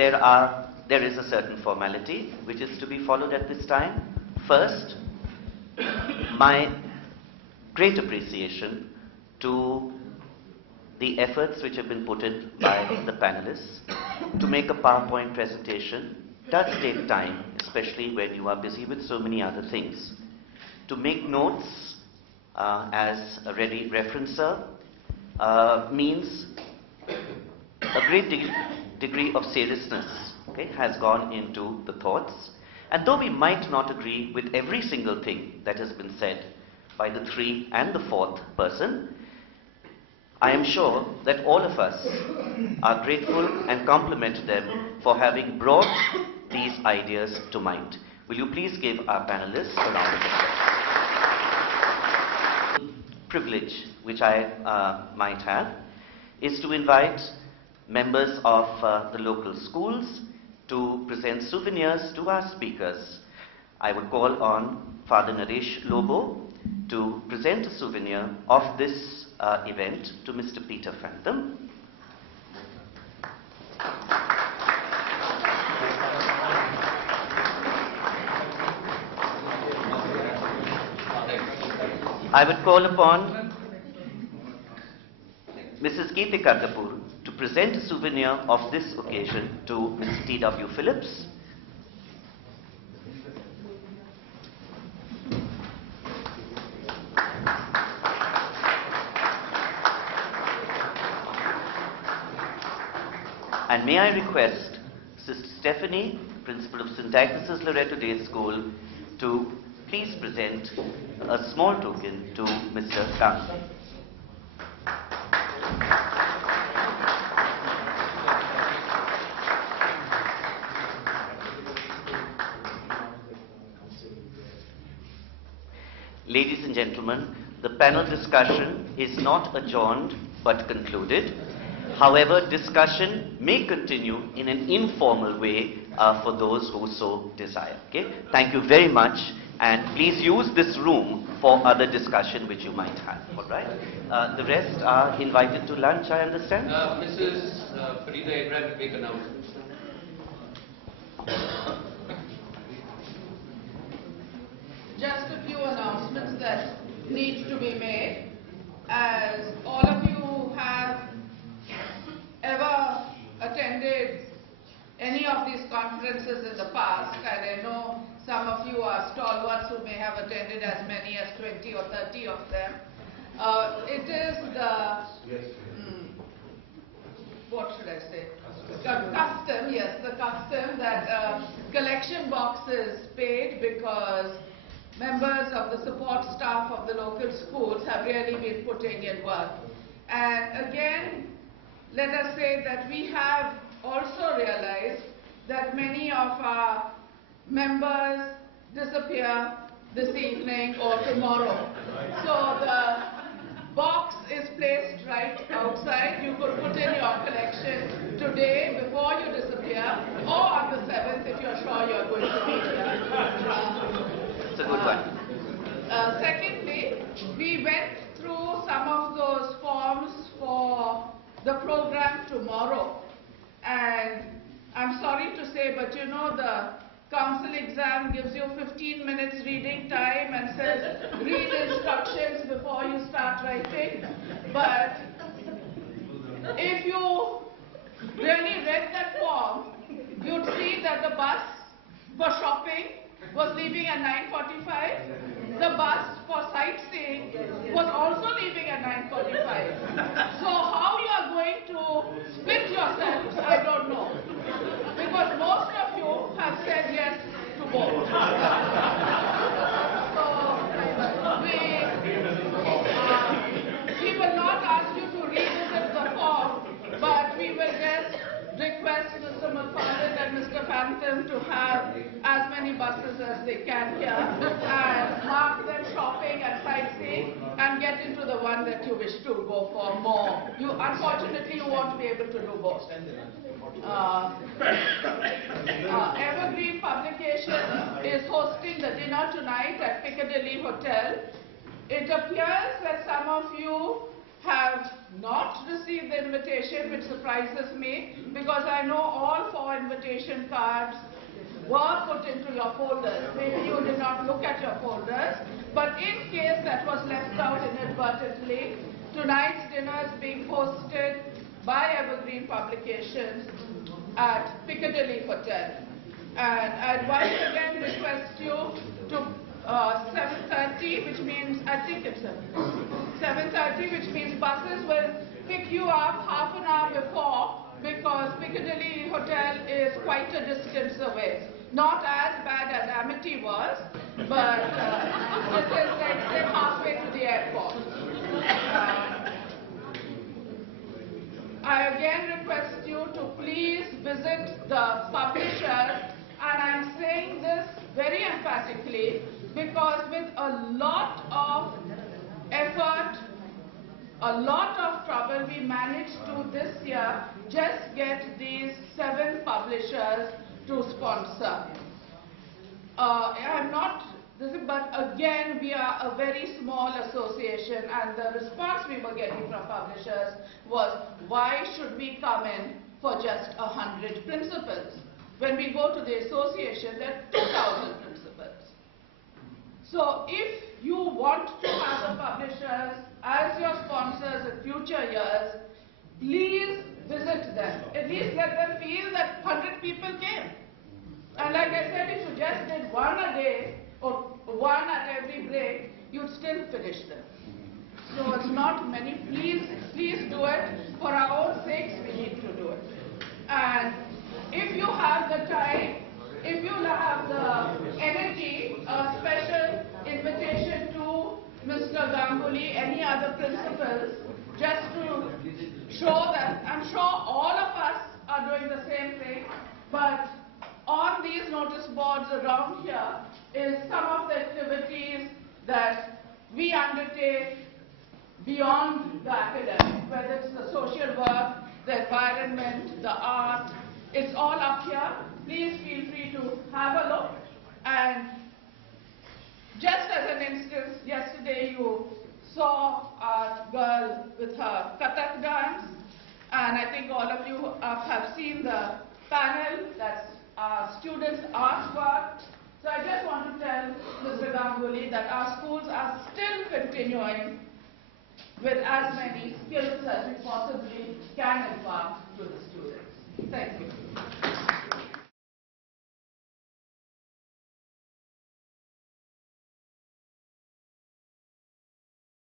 there is a certain formality which is to be followed at this time. First, my great appreciation to the efforts which have been put in by the panelists to make a PowerPoint presentation does take time, especially when you are busy with so many other things. To make notes as a ready referencer means a great degree of seriousness, okay, has gone into the thoughts. And though we might not agree with every single thing that has been said by the third and the fourth person, I am sure that all of us are grateful and compliment them for having brought these ideas to mind. Will you please give our panelists a round of applause? Privilege which I might have is to invite members of the local schools to present souvenirs to our speakers. I would call on Father Naresh Lobo to present a souvenir of this event to Mr. Peter Phantom. I would call upon Mrs. Geetika Kapoor to present a souvenir of this occasion to Mr. T.W. Phillips. And may I request Sister Stephanie, Principal of St. Agnes's Loreto Day School, to please present a small token to Mr. Kant. Ladies and gentlemen, the panel discussion is not adjourned but concluded. However, discussion may continue in an informal way for those who so desire. Okay? Thank you very much, and please use this room for other discussion which you might have. All right? The rest are invited to lunch, I understand? Mrs. Farida Abraham to make announcements. Just a few announcements that need to be made. As all of you have ever attended any of these conferences in the past, and I know some of you are stalwarts who may have attended as many as 20 or 30 of them. It is the, what should I say? Custom, yes, the custom that collection box is paid because members of the support staff of the local schools have really been putting in work. And again, let us say that we have also realized that many of our members disappear this evening or tomorrow. So the box is placed right outside. You could put in your collection today before you disappear, or on the 7th if you're sure you're going to be here. It's a good one. Secondly, we went through some of those forms for the program tomorrow, and I'm sorry to say, but you know the council exam gives you 15 minutes reading time and says read instructions before you start writing. But if you really read that form, you'd see that the bus for shopping was leaving at 9:45. The bus for sightseeing was also leaving at 9:45. So how you are going to split yourselves, I don't know. Because most of you have said yes to both. So we will not ask you to revisit the form, but we will just request Mr. McFarland and Mr. Phantom to have as many buses as they can here and mark them shopping and sightseeing and get into the one that you wish to go for more. Unfortunately, you won't be able to do both. Evergreen Publications is hosting the dinner tonight at Piccadilly Hotel. It appears that some of you have not received the invitation, which surprises me, because I know all 4 invitation cards were put into your folders. Maybe you did not look at your folders, but in case that was left out inadvertently, tonight's dinner is being hosted by Evergreen Publications at Piccadilly Hotel. And I'd once again request you to 7:30, which means, I think it's 7:30, which means buses will pick you up half an hour before, because Piccadilly Hotel is quite a distance away. Not as bad as Amity was, but this is like say halfway to the airport. I again request you to please visit the publishers, and I'm saying this very emphatically because with a lot of effort, a lot of trouble, we managed to this year just get these 7 publishers to sponsor. I'm not, but again, we are a very small association, and the response we were getting from publishers was, why should we come in for just 100 principals? When we go to the association, there are 2,000 principals. So if you want to have the publishers as your sponsors in future years, please visit them. At least let them feel that 100 people came. And like I said, if you just did 1 a day or 1 at every break, you'd still finish them. So it's not many. Please do it. For our own sakes, we need to do it. And if you have the time, if you have the energy, a special invitation to Mr. Ganguly, any other principals, just to show that, I'm sure all of us are doing the same thing, but on these notice boards around here is some of the activities that we undertake beyond the academic, whether it's the social work, the environment, the art, it's all up here. Please feel free to have a look. And just as an instance, yesterday you saw a girl with her Kathak dance, and I think all of you have seen the panel, that's students' artwork. So I just want to tell Mr. Ganguly that our schools are still continuing with as many skills as we possibly can impart to the students. Thank you.